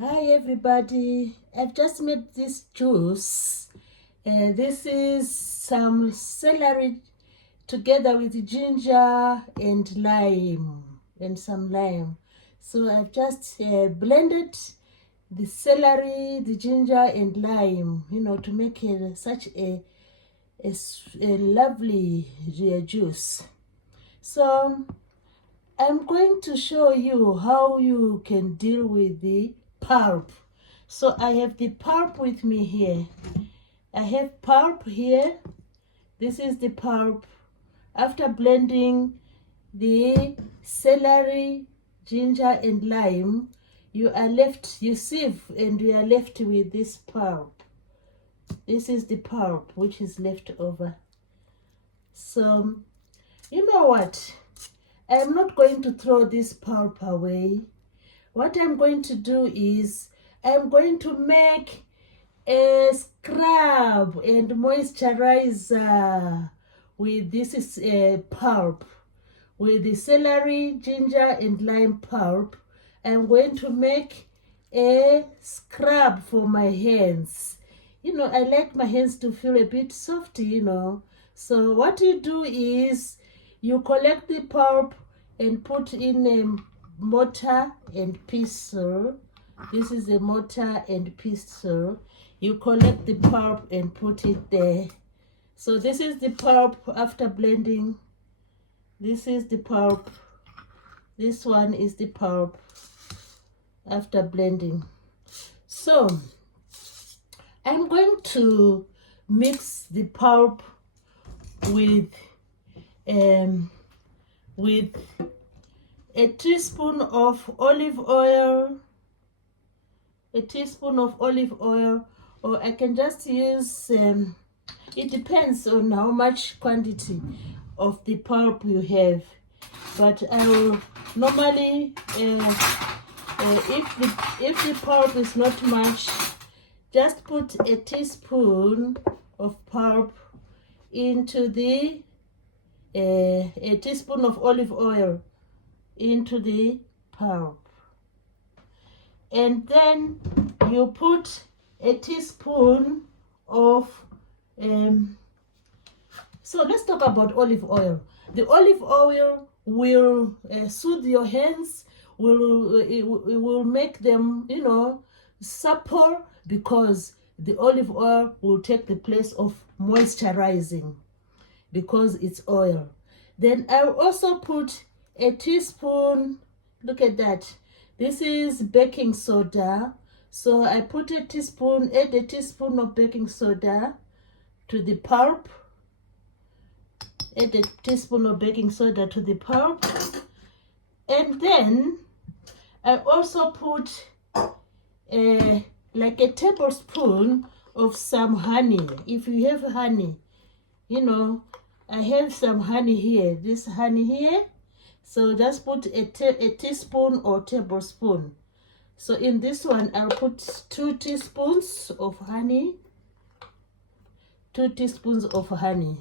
Hi everybody, I've just made this juice. This is some celery together with ginger and lime and some lime. So I've just blended the celery, the ginger and lime, to make such a lovely juice. So I'm going to show you how you can deal with the pulp. So I have the pulp with me here. I have pulp here. This is the pulp. After blending the celery, ginger and lime, you sieve and you are left with this pulp. This is the pulp which is left over. So, you know what? I'm not going to throw this pulp away. What I'm going to do is I'm going to make a scrub and moisturizer with this pulp, with the celery, ginger and lime pulp. I'm going to make a scrub for my hands. I like my hands to feel a bit soft. So what you do is you collect the pulp and put in a mortar and pestle. This is a mortar and pestle. You collect the pulp and put it there. So this is the pulp after blending. This is the pulp. This one is the pulp after blending. So I'm going to mix the pulp with a teaspoon of olive oil, or I can just use, it depends on how much quantity of the pulp you have. But I will normally, if the pulp is not much, just put a teaspoon of pulp into the a teaspoon of olive oil into the pulp, and then you put a teaspoon of so let's talk about olive oil. The olive oil will soothe your hands, it will make them supple, because the olive oil will take the place of moisturizing because it's oil. Then I'll also put a teaspoon, look at that, this is baking soda. So I put add a teaspoon of baking soda to the pulp. Add a teaspoon of baking soda to the pulp. And then I also put like a tablespoon of some honey. If you have honey, I have some honey here, this honey here. So just put a teaspoon or tablespoon. So in this one, I'll put 2 teaspoons of honey. 2 teaspoons of honey.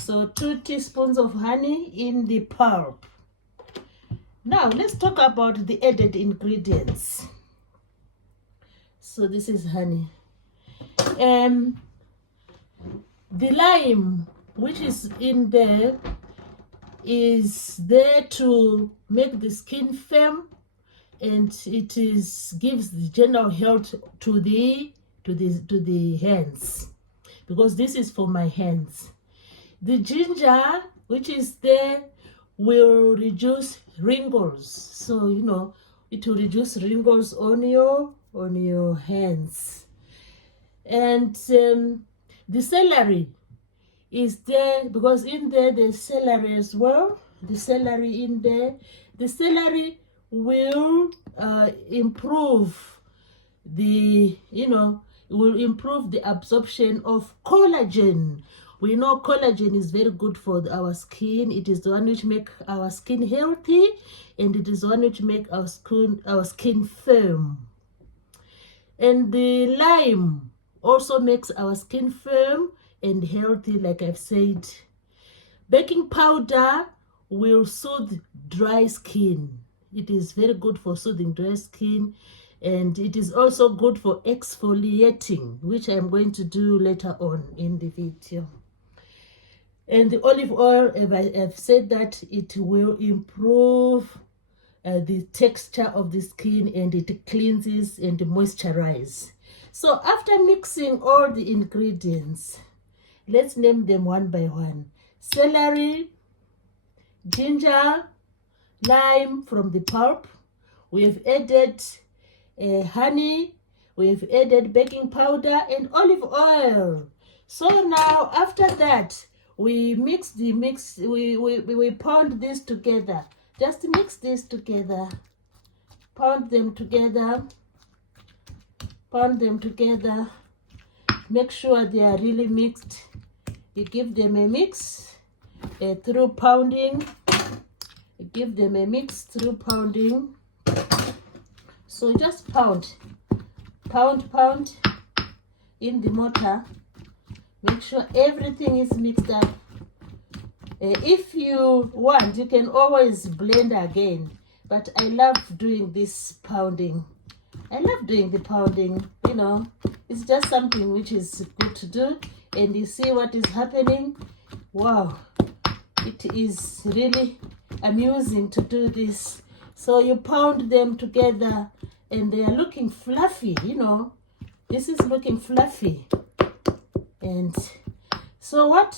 So 2 teaspoons of honey in the pulp. Now let's talk about the added ingredients. So this is honey. The lime, which is in there, is there to make the skin firm, and it gives the general health to the hands, because this is for my hands. The ginger, which is there, will reduce wrinkles. So it will reduce wrinkles on your hands. And the celery is there because in there there's celery as well. The celery in there, the celery will improve the absorption of collagen. We know collagen is very good for our skin. It is the one which make our skin healthy, and it is the one which make our skin firm. And the lime also makes our skin firm and healthy, like I've said. Baking powder will soothe dry skin. It is very good for soothing dry skin, and it is also good for exfoliating, which I'm going to do later on in the video. And the olive oil, I've said that it will improve the texture of the skin, and it cleanses and moisturizes. So after mixing all the ingredients, let's name them one by one. Celery, ginger, lime from the pulp. We've added honey, we've added baking powder and olive oil. So now after that, we pound this together. Just mix this together. Pound them together. Pound them together. Make sure they are really mixed. You give them a mix through pounding. Give them a mix through pounding. So just pound in the mortar. Make sure everything is mixed up. If you want, you can always blend again, but I love doing this pounding. I love doing the pounding, you know. It's just something which is good to do, and you see what is happening. Wow, it is really amusing to do this. So you pound them together, and they are looking fluffy, you know. This is looking fluffy. And so what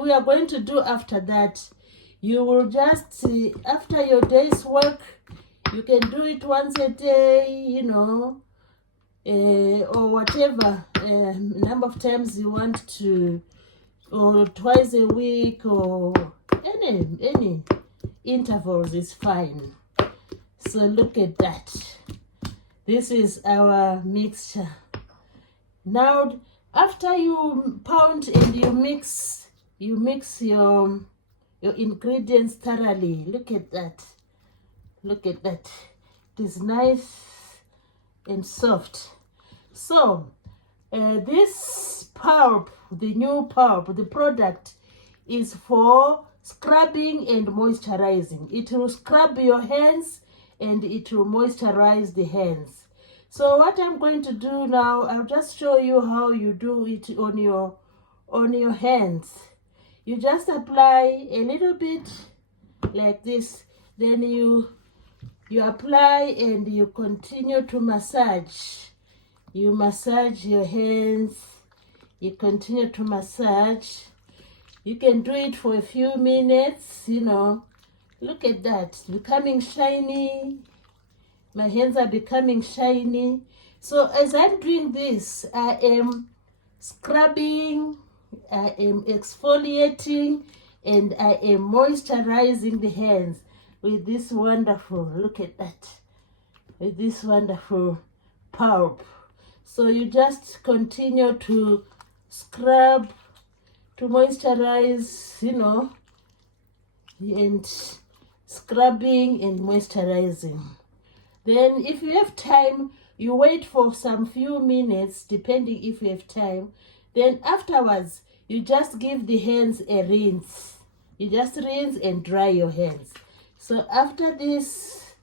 we are going to do after that, you will just, after your day's work, you can do it once a day, you know, or whatever number of times you want to, or twice a week, or any intervals is fine. So look at that. This is our mixture. Now after you pound and you mix your ingredients thoroughly. Look at that. Look at that. It is nice and soft. So this pulp, the new pulp, the product is for scrubbing and moisturizing. It will scrub your hands and it will moisturize the hands. So what I'm going to do now, I'll just show you how you do it on your hands. You just apply a little bit like this, then you apply and you continue to massage. You massage your hands, you continue to massage. You can do it for a few minutes, you know. Look at that, becoming shiny. My hands are becoming shiny. So as I'm doing this, I am scrubbing, I am exfoliating, and I am moisturizing the hands with this wonderful, look at that, with this wonderful pulp. So you just continue to scrub, to moisturize, you know, and scrubbing and moisturizing. Then if you have time, you wait for some few minutes, depending if you have time. Then afterwards, you just give the hands a rinse. You just rinse and dry your hands. So after this,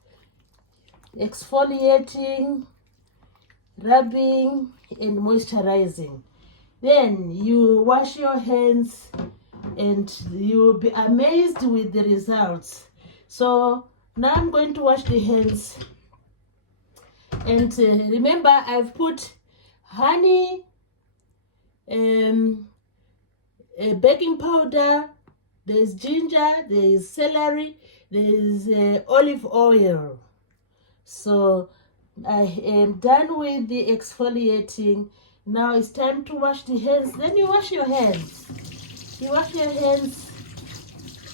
exfoliating, rubbing, and moisturizing, then you wash your hands and you'll be amazed with the results. So now I'm going to wash the hands. And remember, I've put honey, baking powder, there's ginger, there's celery, there's olive oil. So I am done with the exfoliating. Now it's time to wash the hands. Then you wash your hands. You wash your hands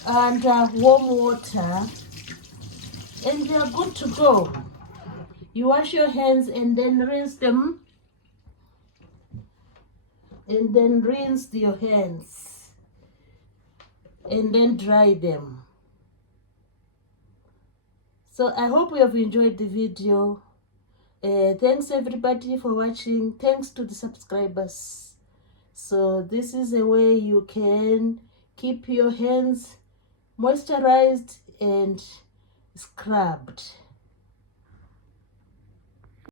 under warm water, and they are good to go. You wash your hands and then rinse them, and then rinse your hands, and then dry them. So I hope you have enjoyed the video. Thanks everybody for watching. Thanks to the subscribers. So this is a way you can keep your hands moisturized and scrubbed.